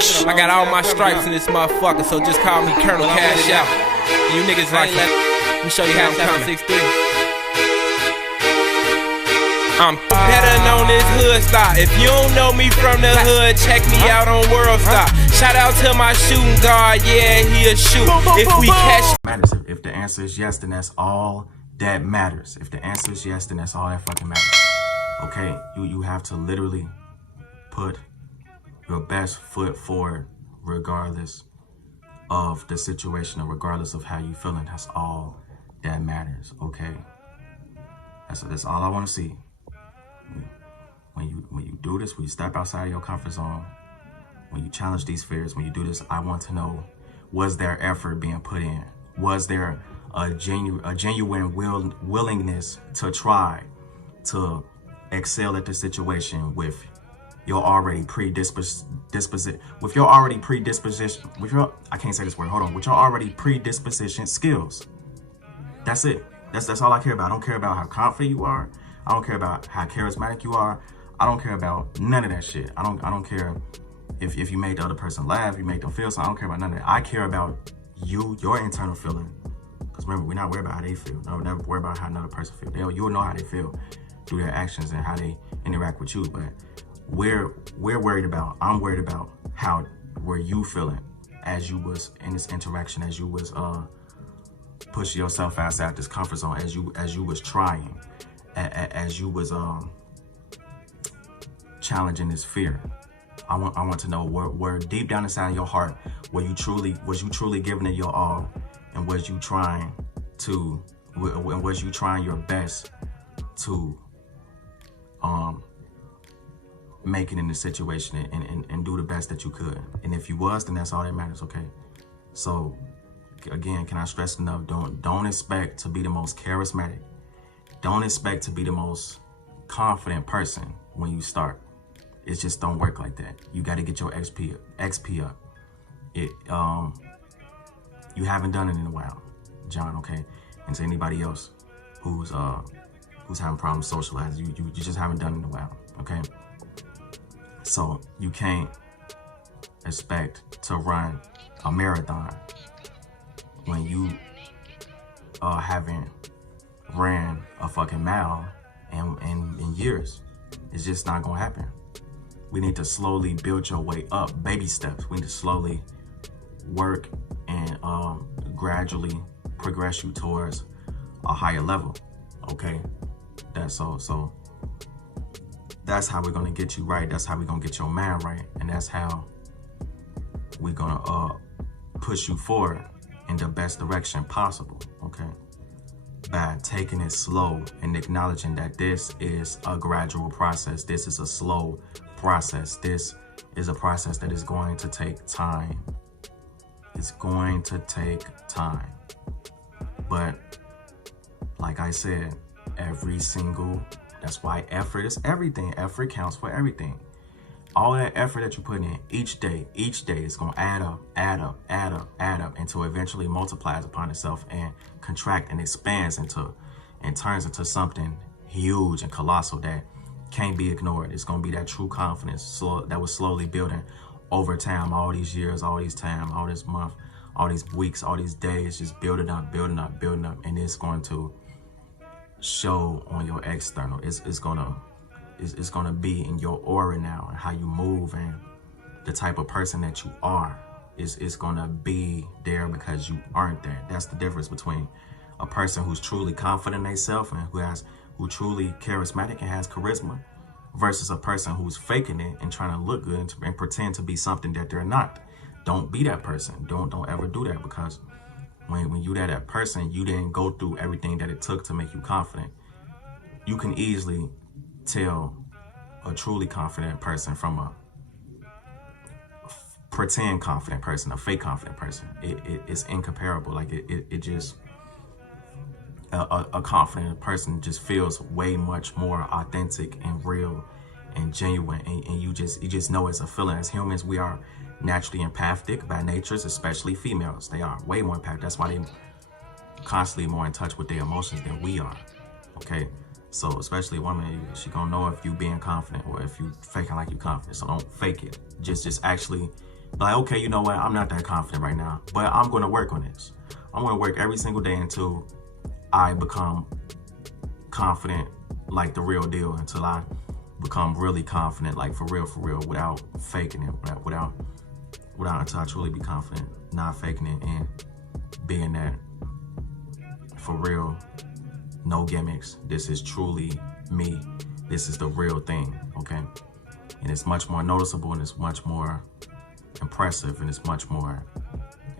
I got all my stripes in this motherfucker, so just call me Colonel Cash Out. You niggas like it. Let me show you how I'm coming. I'm better known as Hood Star. If you don't know me from the hood, check me out on World Star. Shout out to my shooting guard, yeah, he'll shoot. If we catch matters. If the answer is yes, then that's all that matters. If the answer is yes, then that's all that fucking matters. Okay, you have to literally put your best foot forward regardless of the situation or regardless of how you feeling. That's all that matters, okay? That's all I want to see. When you do this, when you step outside of your comfort zone, when you challenge these fears, when you do this, I want to know, was there effort being put in? Was there a genuine willingness to try to excel at the situation with your already predisposition, with your already skills. That's it. That's all I care about. I don't care about how confident you are. I don't care about how charismatic you are. I don't care about none of that shit. I don't care if you make the other person laugh, you make them feel something. I don't care about none of that. I care about you, your internal feeling. Because remember, we're not worried about how they feel. No, we're never worried about how another person feels. You'll know how they feel through their actions and how they interact with you. But we're worried about, I'm worried about how were you feeling as you was in this interaction, as you was pushing yourself outside this comfort zone, as you was trying, as you was challenging this fear. I want to know where deep down inside your heart, was you truly giving it your all, and was you trying your best to make it in the situation and do the best that you could. And if you was, then that's all that matters, okay? So again, can I stress enough, don't expect to be the most charismatic. Don't expect to be the most confident person when you start. It just don't work like that. You got to get your XP up. You haven't done it in a while, John, okay? And to anybody else who's having problems socializing, you just haven't done it in a while, okay? So you can't expect to run a marathon when you haven't ran a fucking mile in years. It's just not gonna happen. We need to slowly build your way up, baby steps. We need to slowly work and gradually progress you towards a higher level, okay? That's so that's how we're gonna get you right. That's how we're gonna get your mind right. And that's how we're gonna push you forward in the best direction possible, okay? By taking it slow and acknowledging that this is a gradual process. This is a slow process. This is a process that is going to take time. It's going to take time. But like I said, that's why effort is everything. Effort counts for everything. All that effort that you put in each day is gonna add up until it eventually multiplies upon itself and contract and expands and turns into something huge and colossal that can't be ignored. It's gonna be that true confidence that was slowly building over time, all these years, all these time, all this month, all these weeks, all these days, just building up, and it's going to show on your external. It's gonna be in your aura now, and how you move and the type of person that you are is gonna be there because you aren't there. That's the difference between a person who's truly confident in themselves and who truly charismatic and has charisma, versus a person who's faking it and trying to look good and pretend to be something that they're not. Don't be that person. Don't ever do that, because when you that person, you didn't go through everything that it took to make you confident. You can easily tell a truly confident person from a pretend confident person, a fake confident person. It's incomparable. Like it just a confident person just feels way much more authentic and real and genuine, and you just know it's a feeling. As humans, we are naturally empathic by nature, especially females. They are way more empathic. That's why they constantly more in touch with their emotions than we are, okay? So especially a woman, she gonna know if you being confident or if you faking like you confident. So don't fake it. Just actually Like, okay, you know what? I'm not that confident right now, but I'm going to work on this. I'm going to work every single day until I become confident, like the real deal, until I become really confident, like for real, without faking it, without until I truly be confident, not faking it, and being that for real, no gimmicks. This is truly me. This is the real thing, okay? And it's much more noticeable, and it's much more impressive, and it's much more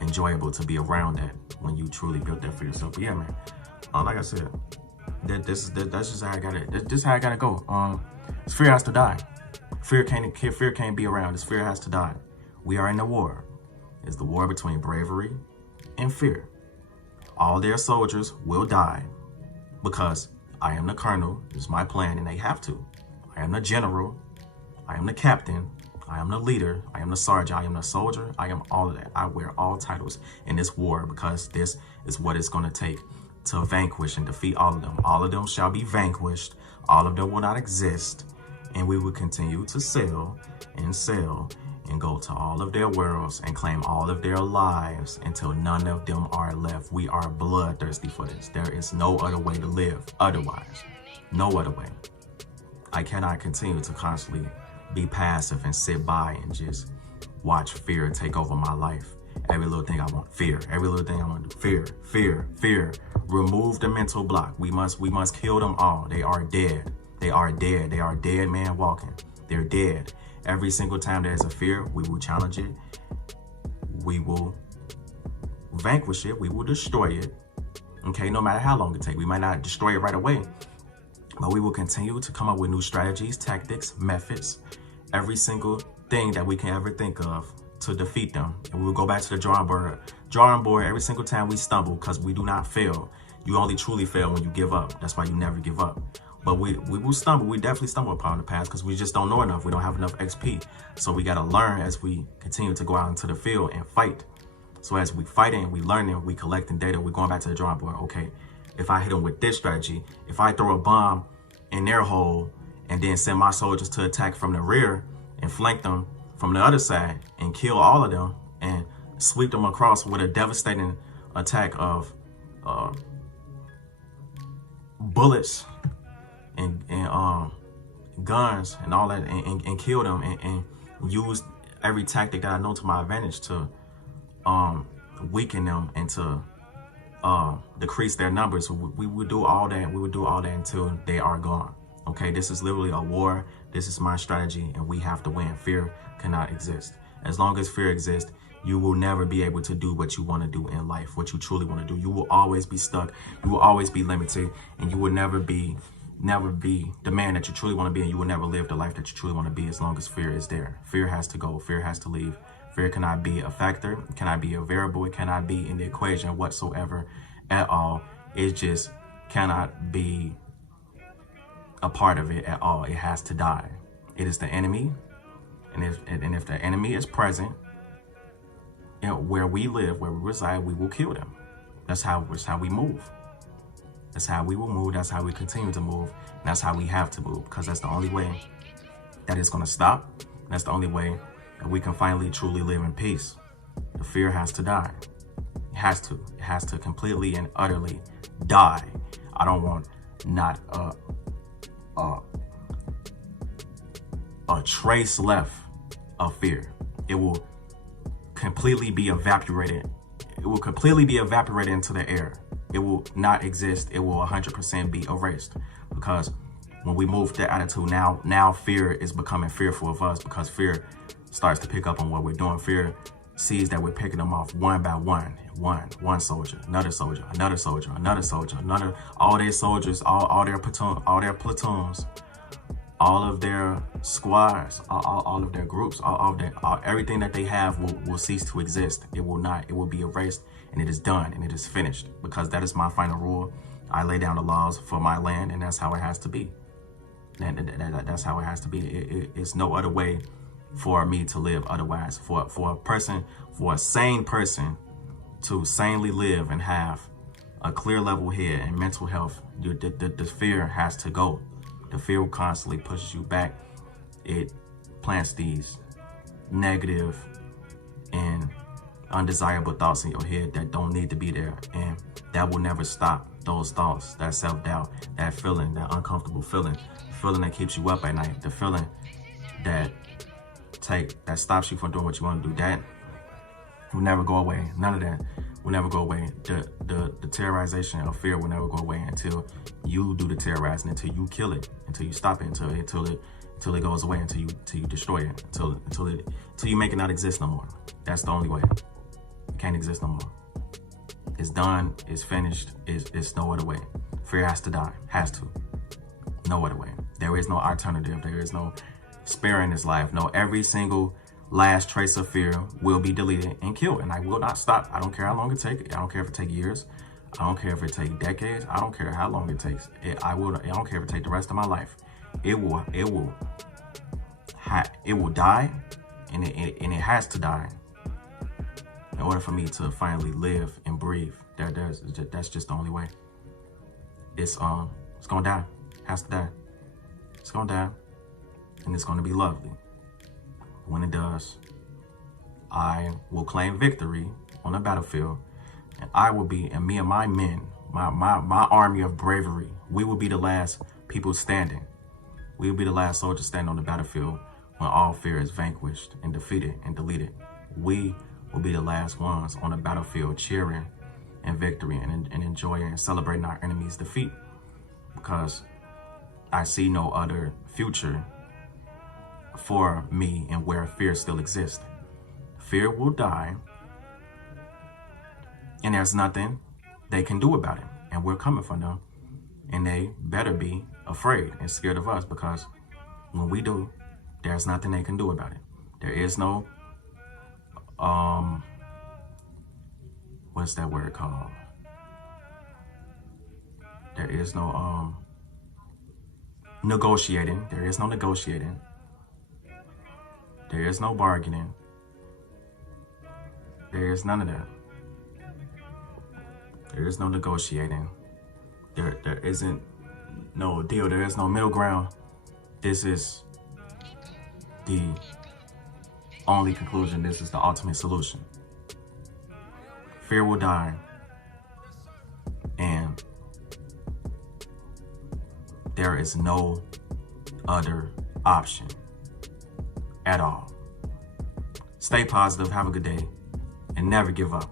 enjoyable to be around that when you truly built that for yourself. But yeah, man, like I said, that's just how I got it. This is how I gotta go. This fear has to die. Fear can't be around. This fear has to die. We are in the war. It's the war between bravery and fear. All their soldiers will die because I am the colonel. It's my plan, and they have to. I am the general. I am the captain. I am the leader. I am the sergeant. I am the soldier. I am all of that. I wear all titles in this war because this is what it's going to take to vanquish and defeat all of them. All of them shall be vanquished. All of them will not exist. And we will continue to sail and go to all of their worlds and claim all of their lives until none of them are left. We are bloodthirsty for this. There is no other way to live otherwise. No other way. I cannot continue to constantly be passive and sit by and just watch fear take over my life. Every little thing I want, fear. Every little thing I want to do, fear. Remove the mental block. We must kill them all. They are dead. They are dead. They are dead man walking. They're dead. Every single time there's a fear, we will challenge it. We will vanquish it. We will destroy it. Okay, no matter how long it takes. We might not destroy it right away, but we will continue to come up with new strategies, tactics, methods, every single thing that we can ever think of to defeat them. And we will go back to the drawing board every single time we stumble, because we do not fail. You only truly fail when you give up. That's why you never give up. But we will stumble. We definitely stumble upon the past because we just don't know enough. We don't have enough XP. So we got to learn as we continue to go out into the field and fight. So as we fighting, we learning, we collecting data, we're going back to the drawing board. Okay, if I hit them with this strategy, if I throw a bomb in their hole and then send my soldiers to attack from the rear and flank them from the other side and kill all of them and sweep them across with a devastating attack of bullets and guns and all that, and kill them and use every tactic that I know to my advantage to weaken them and to decrease their numbers. We would do all that. We would do all that until they are gone. Okay, this is literally a war. This is my strategy, and we have to win. Fear cannot exist. As long as fear exists, you will never be able to do what you want to do in life, what you truly want to do. You will always be stuck. You will always be limited, and you will never be the man that you truly want to be, and you will never live the life that you truly want to be as long as fear is there. Fear has to go. Fear has to leave. Fear cannot be a factor. It cannot be a variable. It cannot be in the equation whatsoever at all. It just cannot be a part of it at all. It has to die. It is the enemy. And if the enemy is present, where we live, where we reside, we will kill them. That's how we move. That's how we will move. That's how we continue to move. And that's how we have to move, because that's the only way that it's going to stop. That's the only way that we can finally truly live in peace. The fear has to die. It has to. It has to completely and utterly die. I don't want not a trace left of fear. It will completely be evaporated. It will completely be evaporated into the air. It will not exist. It will 100% be erased, because when we move that attitude, now fear is becoming fearful of us, because fear starts to pick up on what we're doing. Fear sees that we're picking them off one by one. One soldier, another soldier, another soldier, another soldier, all their soldiers, all their platoons, all of their squads, all of their groups, everything that they have will cease to exist. It will not. It will be erased, and it is done, and it is finished, because that is my final rule. I lay down the laws for my land, and that's how it has to be. That's how it has to be. It's no other way for me to live otherwise. For a sane person to sanely live and have a clear level head and mental health, the fear has to go. The fear constantly pushes you back. It plants these negative undesirable thoughts in your head that don't need to be there, and that will never stop. Those thoughts, that self-doubt, that feeling, that uncomfortable feeling, the feeling that keeps you up at night, the feeling that stops you from doing what you want to do, that will never go away. None of that will never go away. The terrorization of fear will never go away until you do the terrorizing, until you kill it, until you stop it, until it goes away, until you destroy it, until you make it not exist no more. That's the only way. It can't exist no more. It's done. It's finished. It's no other way. Fear has to die. Has to. No other way. There is no alternative. There is no spare in this life. No, every single last trace of fear will be deleted and killed, and I will not stop. I don't care how long it takes. I don't care if it takes years. I don't care if it takes decades. I don't care how long it takes. I don't care if it takes the rest of my life. It will die, and it has to die in order for me to finally live and breathe. That's just the only way. It's gonna die. Has to die. It's gonna die, and it's gonna be lovely. When it does, I will claim victory on the battlefield, and me and my men, my army of bravery, we will be the last people standing. We will be the last soldiers standing on the battlefield when all fear is vanquished and defeated and deleted. We will be the last ones on the battlefield cheering in victory and enjoying and celebrating our enemy's defeat, because I see no other future for me and where fear still exists. Fear will die, and there's nothing they can do about it, and we're coming for them, and they better be afraid and scared of us, because when we do, there's nothing they can do about it. There is no what's that word called? There is no negotiating. There is no negotiating. There is no bargaining. There is none of that. There is no negotiating. There isn't no deal. There is no middle ground. This is the only conclusion. This is the ultimate solution. Fear will die, and there is no other option at all. Stay positive, have a good day, and never give up.